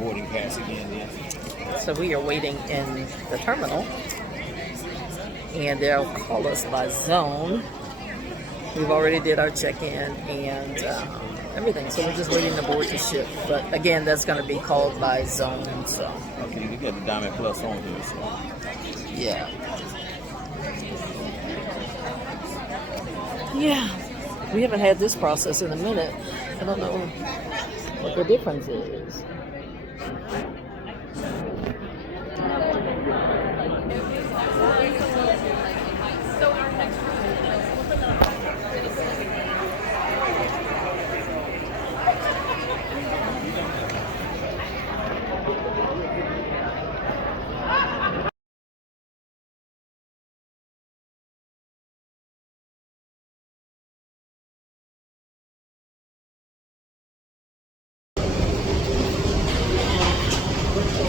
boarding pass again then. So we are waiting in the terminal, and they'll call us by zone. We've already did our check-in and everything, so we're just waiting to board the ship. But again, that's going to be called by zone. So Okay, you got the Diamond Plus on here, so yeah. Yeah, we haven't had this process in a minute. I don't know what the difference is.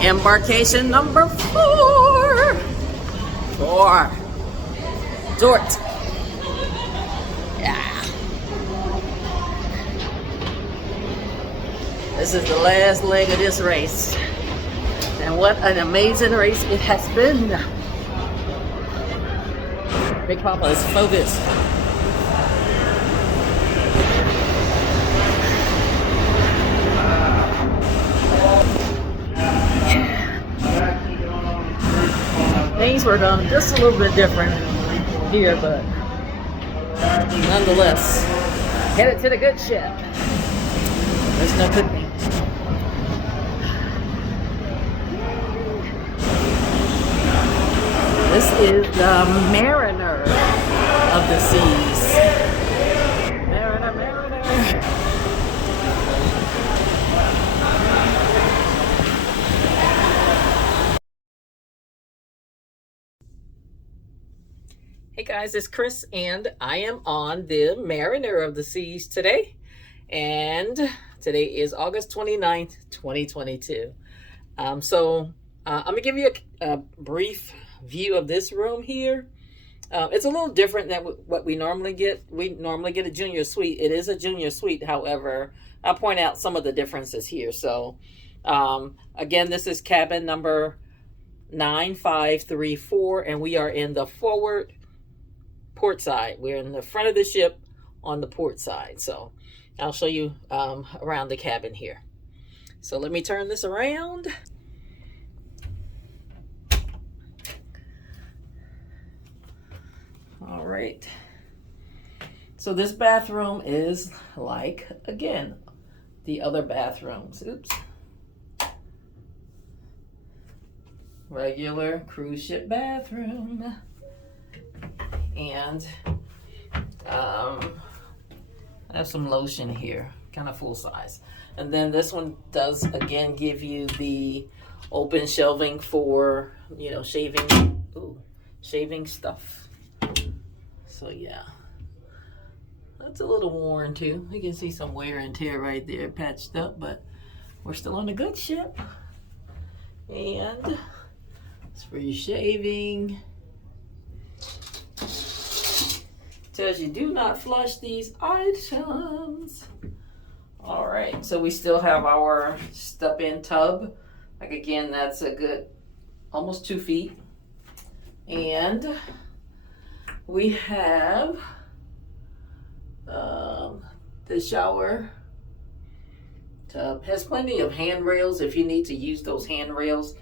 Embarkation number 4. Dort. Yeah. This is the last leg of this race. And what an amazing race it has been. Big Papa is focused. Things were done just a little bit different here, but nonetheless, headed to the good ship. There's no cooking. This is the Mariner of the Seas. Mariner, Mariner. Hey guys, it's Chris, and I am on the Mariner of the Seas today. And today is August 29th, 2022. I'm going to give you a brief view of this room here. It's a little different than what we normally get. We normally get a junior suite. It is a junior suite. However, I'll point out some of the differences here. So, again, this is cabin number 9534, and we are in the forward port side. We're in the front of the ship on the port side. So I'll show you around the cabin here. So let me turn this around. All right. So this bathroom is like, again, the other bathrooms. Oops. Regular cruise ship bathroom. And I have some lotion here, kind of full size. And then this one does again give you the open shelving for, shaving stuff. So yeah, that's a little worn too. You can see some wear and tear right there, patched up, but we're still on a good ship. And it's for your shaving. Tells you do not flush these items. All right, so we still have our step-in tub. Like again, that's a good almost 2 feet. And we have the shower tub. Has plenty of handrails if you need to use those handrails.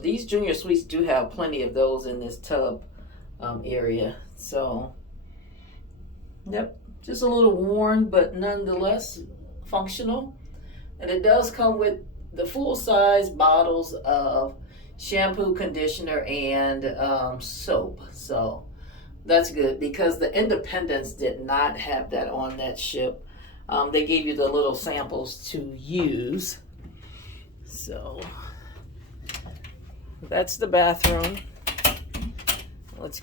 These junior suites do have plenty of those in this tub area. So yep, just a little worn, but nonetheless functional. And it does come with the full-size bottles of shampoo, conditioner, and soap. So that's good, because the Independence did not have that on that ship. They gave you the little samples to use. So that's the bathroom. Let's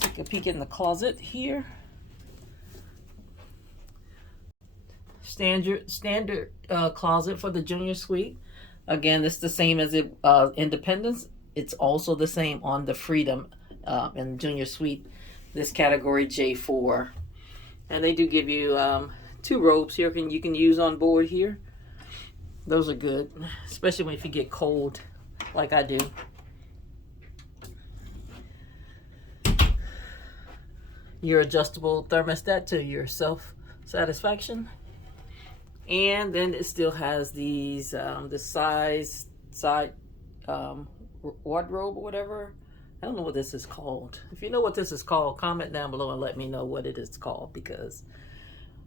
take a peek in the closet here. Standard closet for the junior suite. Again, it's the same as the Independence. It's also the same on the Freedom and junior suite, this category J4. And they do give you 2 robes here you can use on board here. Those are good, especially if you get cold like I do. Your adjustable thermostat to your self-satisfaction. And then it still has these, the side wardrobe or whatever. I don't know what this is called. If you know what this is called, comment down below and let me know what it is called, because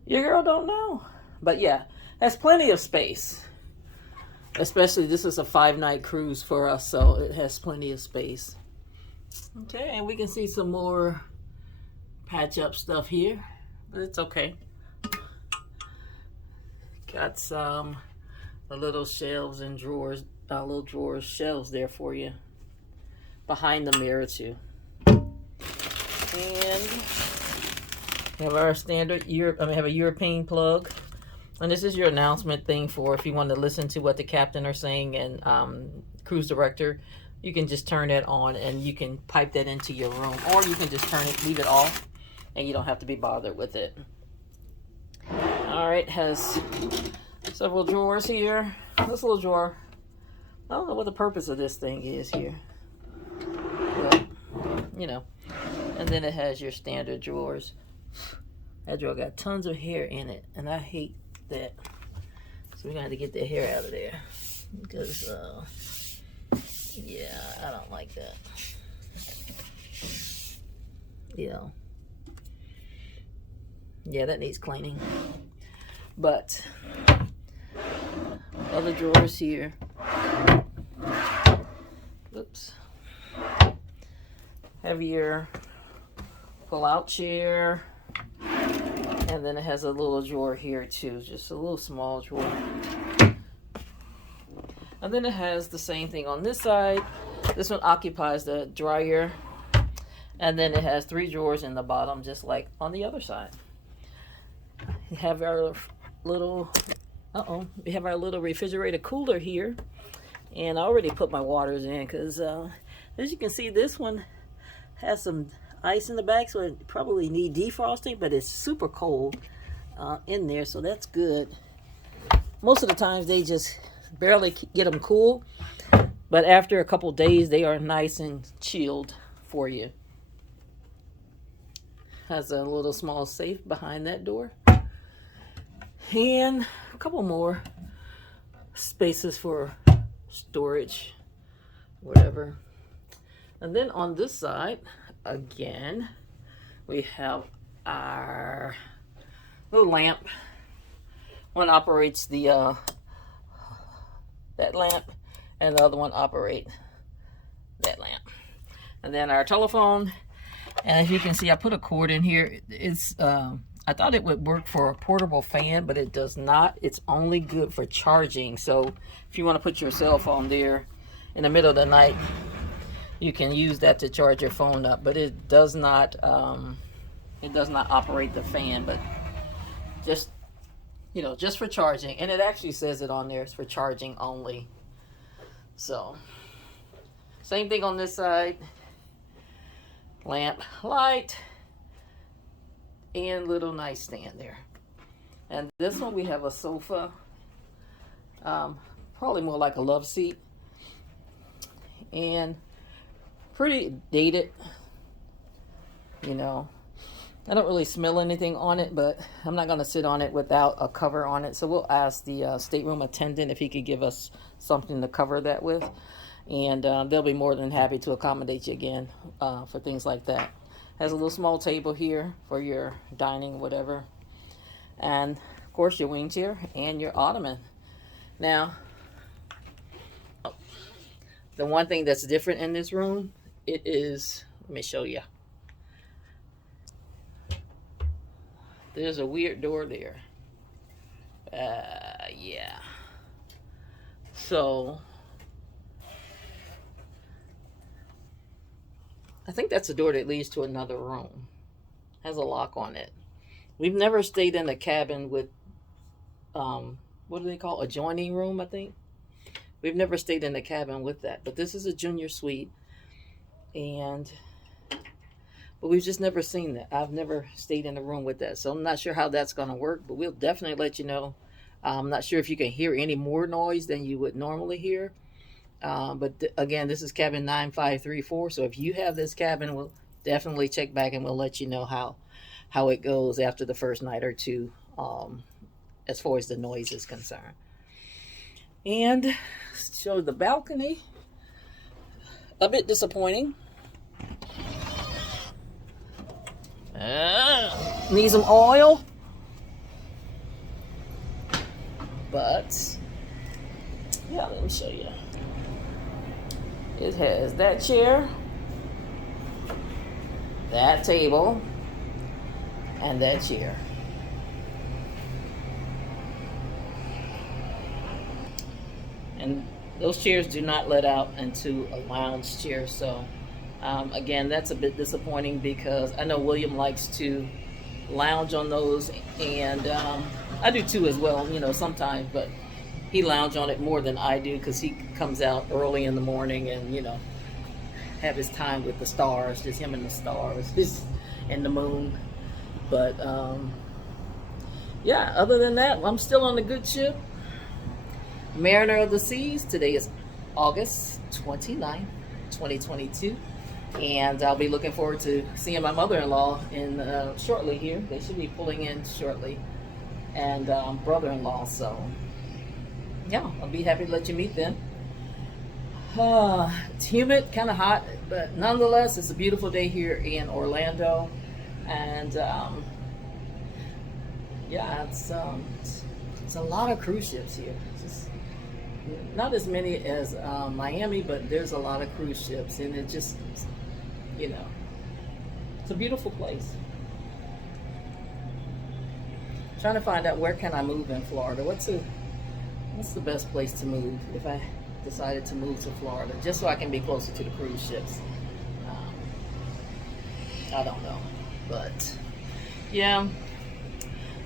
your girl don't know. But yeah, has plenty of space. Especially this is a 5-night cruise for us, so it has plenty of space. Okay, and we can see some more patch up stuff here, but it's okay. Got some little shelves and drawers, little drawers, shelves there for you behind the mirror too. And we have our standard we have a European plug, and this is your announcement thing for if you want to listen to what the captain are saying and cruise director. You can just turn that on and you can pipe that into your room, or you can just leave it off, and you don't have to be bothered with it. All right, has several drawers here. This little drawer, I don't know what the purpose of this thing is here, but you know. And then it has your standard drawers. That drawer got tons of hair in it, and I hate that. So we're gonna have to get the hair out of there, because yeah, I don't like that. Yeah, that needs cleaning. But other drawers here. Oops. Have your pull-out chair, and then it has a little drawer here too, just a little small drawer. And then it has the same thing on this side. This one occupies the dryer, and then it has 3 drawers in the bottom, just like on the other side. We have our little refrigerator cooler here, and I already put my waters in because as you can see, this one has some ice in the back, so it probably need defrosting, but it's super cold in there, so that's good. Most of the times they just barely get them cool, but after a couple days they are nice and chilled for you. Has a little small safe behind that door, and a couple more spaces for storage, whatever. And then on this side, again, we have our little lamp. One operates the that lamp, and the other one operate that lamp. And then our telephone. And as you can see, I put a cord in here. It's I thought it would work for a portable fan, but it does not. It's only good for charging. So if you want to put your cell phone there in the middle of the night, you can use that to charge your phone up. But it does not operate the fan, but just, you know, just for charging. And it actually says it on there, it's for charging only. So same thing on this side. Lamp, light, and little nightstand there. And this one we have a sofa, probably more like a love seat, and pretty dated. You know, I don't really smell anything on it, but I'm not going to sit on it without a cover on it. So we'll ask the stateroom attendant if he could give us something to cover that with. And they'll be more than happy to accommodate you again for things like that. Has a little small table here for your dining, whatever. And, of course, your wing chair and your ottoman. Now, the one thing that's different in this room, it is, let me show you. There's a weird door there. Yeah. So I think that's a door that leads to another room. Has a lock on it. We've never stayed in a cabin with, what do they call it? Adjoining room, I think. We've never stayed in a cabin with that. But this is a junior suite. But we've just never seen that. I've never stayed in a room with that. So I'm not sure how that's going to work. But we'll definitely let you know I'm not sure if you can hear any more noise than you would normally hear. Again, this is cabin 9534. So if you have this cabin, we'll definitely check back and we'll let you know how it goes after the first night or two, as far as the noise is concerned. And show the balcony. A bit disappointing. Need some oil. But yeah, let me show you. It has that chair, that table, and that chair. And those chairs do not let out into a lounge chair. So again, that's a bit disappointing because I know William likes to lounge on those, and I do too as well, sometimes, but he lounge on it more than I do because he comes out early in the morning and have his time with the stars, just him and the stars, just and the moon. But yeah, other than that, I'm still on the good ship, Mariner of the Seas. Today is August 29th, 2022. And I'll be looking forward to seeing my mother-in-law in shortly here. They should be pulling in shortly. And brother-in-law, so yeah, I'll be happy to let you meet them. It's humid, kind of hot, but nonetheless, it's a beautiful day here in Orlando. And yeah, it's a lot of cruise ships here. Just not as many as Miami, but there's a lot of cruise ships, and it just, it's a beautiful place. Trying to find out where can I move in Florida. What's the best place to move if I decided to move to Florida, just so I can be closer to the cruise ships? I don't know, but yeah.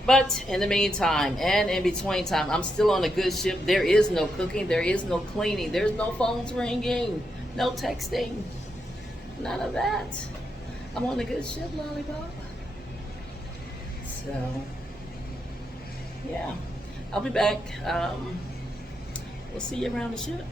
But in the meantime and in between time, I'm still on a good ship. There is no cooking, there is no cleaning, there's no phones ringing, no texting, none of that. I'm on a good ship, Lollipop. So yeah, I'll be back. We'll see you around the ship.